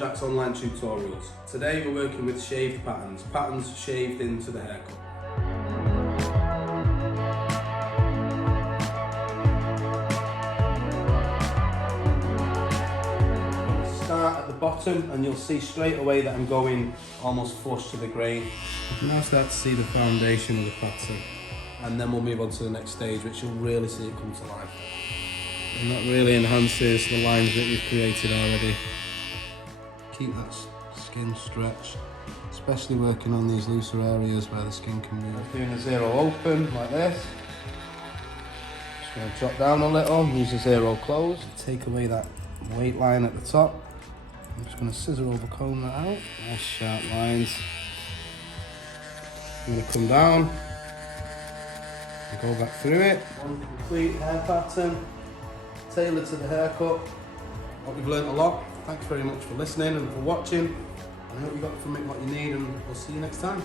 Jack's online tutorials. Today we're working with shaved patterns, patterns shaved into the haircut. Start at the bottom and you'll see straight away that I'm going almost flush to the grain. You can now start to see the foundation of the pattern, and then we'll move on to the next stage, which you'll really see it come to life. And that really enhances the lines that you've created already. Keep that skin stretched, especially working on these looser areas where the skin can move. Doing a zero open like this. Just going to drop down a little, use a zero close. Take away that weight line at the top. I'm just going to scissor over comb that out. Nice sharp lines. I'm going to come down and go back through it. One complete hair pattern, tailored to the haircut. Hope you've learnt a lot. Thanks very much for listening and for watching. I hope you got from it what you need, and we'll see you next time.